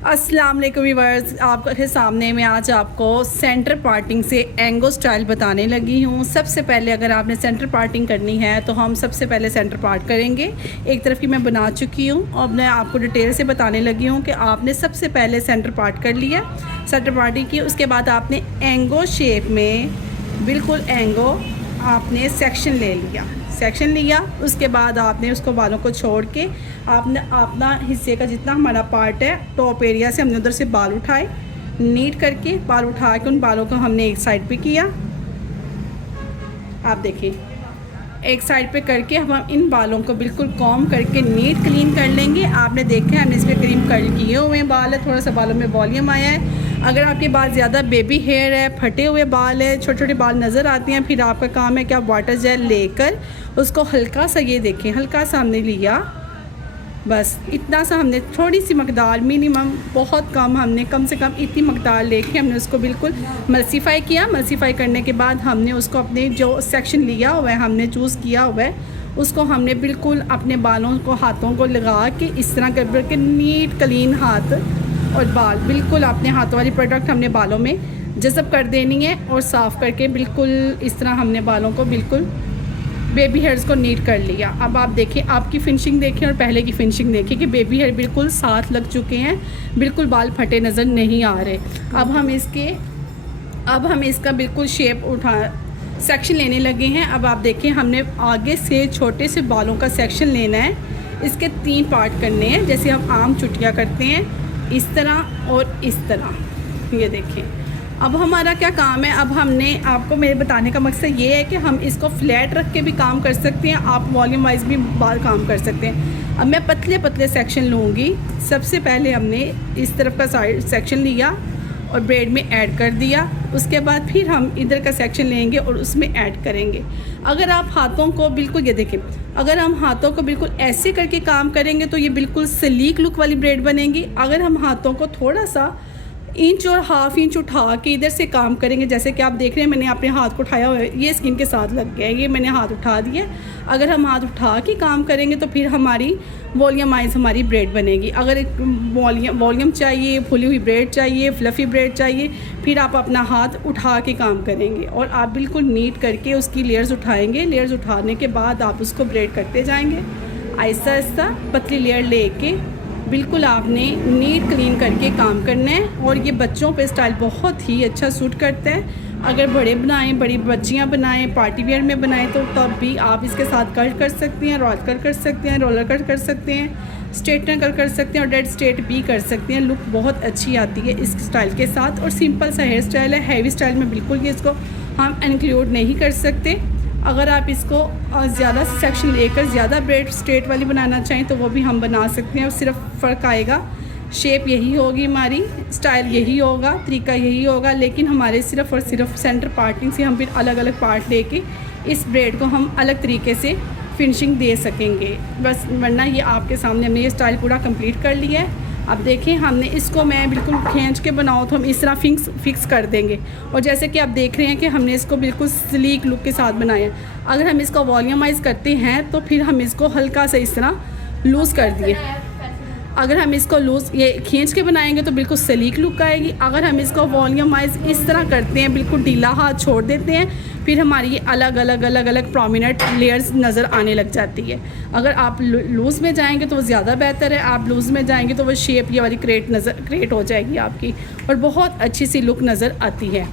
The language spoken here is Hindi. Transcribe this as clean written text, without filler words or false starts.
अस्सलाम वालेकुम व्यूअर्स, आपके सामने मैं आज आपको सेंटर पार्टिंग से एंगो स्टाइल बताने लगी हूँ। सबसे पहले अगर आपने सेंटर पार्टिंग करनी है तो हम सबसे पहले सेंटर पार्ट करेंगे। एक तरफ की मैं बना चुकी हूँ और मैं आपको डिटेल से बताने लगी हूँ कि आपने सबसे पहले सेंटर पार्ट कर लिया, सेंटर पार्टिंग की। उसके बाद आपने एंगो शेप में बिल्कुल एंगो आपने सेक्शन ले लिया। उसके बाद आपने उसको बालों को छोड़ के आपने अपना हिस्से का जितना हमारा पार्ट है टॉप एरिया से हमने उधर से बाल उठाए, नीट करके बाल उठा के उन बालों को हमने एक साइड पे किया। आप देखिए, एक साइड पे करके हम इन बालों को बिल्कुल कॉम करके नीट क्लीन कर लेंगे। आपने देखा है हमने इस पर क्रीम कर्ल किए हुए हैं बाल है, थोड़ा सा बालों में वॉल्यूम आया है। अगर आपके बाल ज़्यादा बेबी हेयर है, फटे हुए बाल है, छोटे छोटे बाल नज़र आते हैं, फिर आपका काम है कि आप वाटर जेल लेकर उसको हल्का सा, ये देखें हल्का सा हमने लिया, बस इतना सा हमने थोड़ी सी मकदार, मिनिमम बहुत कम, हमने कम से कम इतनी मकदार लेके हमने उसको बिल्कुल मल्सीफाई किया। मल्सीफाई करने के बाद हमने उसको अपने जो सेक्शन लिया हुआ है, हमने चूज़ किया हुआ है, उसको हमने बिल्कुल अपने बालों को, हाथों को लगा के इस तरह करके नीट क्लीन हाथ और बाल बिल्कुल अपने हाथों वाली प्रोडक्ट हमने बालों में जज़ब कर देनी है और साफ़ करके बिल्कुल इस तरह हमने बालों को बिल्कुल बेबी हेयर्स को नीट कर लिया। अब आप देखें, आपकी फिनिशिंग देखें और पहले की फिनिशिंग देखें कि बेबी हेयर बिल्कुल साथ लग चुके हैं, बिल्कुल बाल फटे नज़र नहीं आ रहे। अब हम इसका बिल्कुल शेप उठा सेक्शन लेने लगे हैं। अब आप देखें, हमने आगे से छोटे से बालों का सेक्शन लेना है। इसके 3 पार्ट करने हैं, जैसे हम आम चुटिया करते हैं, इस तरह और इस तरह। ये देखें, अब हमारा क्या काम है। अब हमने आपको मेरे बताने का मकसद ये है कि हम इसको फ्लैट रख के भी काम कर सकते हैं, आप वॉल्यूम वाइज भी बाल काम कर सकते हैं। अब मैं पतले पतले सेक्शन लूँगी। सबसे पहले हमने इस तरफ का साइड सेक्शन लिया और ब्रेड में ऐड कर दिया। उसके बाद फिर हम इधर का सेक्शन लेंगे और उसमें ऐड करेंगे। अगर आप हाथों को बिल्कुल, ये देखें, अगर हम हाथों को बिल्कुल ऐसे करके काम करेंगे तो ये बिल्कुल स्लीक लुक वाली ब्रेड बनेगी। अगर हम हाथों को थोड़ा सा इंच और हाफ इंच उठा के इधर से काम करेंगे, जैसे कि आप देख रहे हैं मैंने अपने हाथ को उठाया हुआ है, ये स्किन के साथ लग गया है, ये मैंने हाथ उठा दिया। अगर हम हाथ उठा के काम करेंगे तो फिर हमारी वॉल्यूमाइज हमारी ब्रेड बनेगी। अगर एक वॉल्यूम चाहिए, फुली हुई ब्रेड चाहिए, फ्लफ़ी ब्रेड चाहिए, फिर आप अपना हाथ उठा के काम करेंगे और आप बिल्कुल नीट करके उसकी लेयर्स उठाएँगे। लेयर्स उठाने के बाद आप उसको ब्रेड करते जाएँगे आहिस्ता आहिस्ता, पतली लेयर लेके बिल्कुल आपने नीट क्लीन करके काम करना है। और ये बच्चों पे स्टाइल बहुत ही अच्छा सूट करता है। अगर बड़े बनाएं, बड़ी बच्चियां बनाएं, पार्टी वेयर में बनाएं तो तब भी आप इसके साथ कट कर सकती हैं, रॉल कट कर सकते हैं, रोलर कट कर सकते हैं, स्ट्रेटनर कट कर सकते हैं और डेड स्ट्रेट भी कर सकते हैं। लुक बहुत अच्छी आती है इस स्टाइल के साथ। और सिंपल सा हेयर स्टाइल है, हैवी स्टाइल में बिल्कुल ये इसको हम इंक्लूड नहीं कर सकते। अगर आप इसको ज़्यादा सेक्शन लेकर ज़्यादा ब्रेड स्ट्रेट वाली बनाना चाहें तो वो भी हम बना सकते हैं। और सिर्फ फ़र्क आएगा, शेप यही होगी, हमारी स्टाइल यही होगा, तरीका यही होगा, लेकिन हमारे सिर्फ और सिर्फ सेंटर पार्टिंग से हम फिर अलग अलग पार्ट लेके इस ब्रेड को हम अलग तरीके से फिनिशिंग दे सकेंगे। बस, वरना ये आपके सामने हमने ये स्टाइल पूरा कंप्लीट कर लिया है। अब देखें, हमने इसको, मैं बिल्कुल खींच के बनाऊँ तो हम इस तरह फिक्स कर देंगे। और जैसे कि आप देख रहे हैं कि हमने इसको बिल्कुल स्लीक लुक के साथ बनाया है। अगर हम इसको वॉल्यूमाइज़ करते हैं तो फिर हम इसको हल्का सा इस तरह लूज़ कर दिए। अगर हम इसको लूज़ ये खींच के बनाएंगे तो बिल्कुल स्लीक लुक आएगी। अगर हम इसको वॉल्यूमाइज़ इस तरह करते हैं, बिल्कुल ढीला हाथ छोड़ देते हैं, फिर हमारी अलग अलग प्रोमिनेंट लेयर्स नज़र आने लग जाती है। अगर आप लूज़ में जाएंगे तो वो ज़्यादा बेहतर है, आप लूज़ में जाएंगे तो वो शेप ये वाली क्रिएट हो जाएगी आपकी और बहुत अच्छी सी लुक नज़र आती है।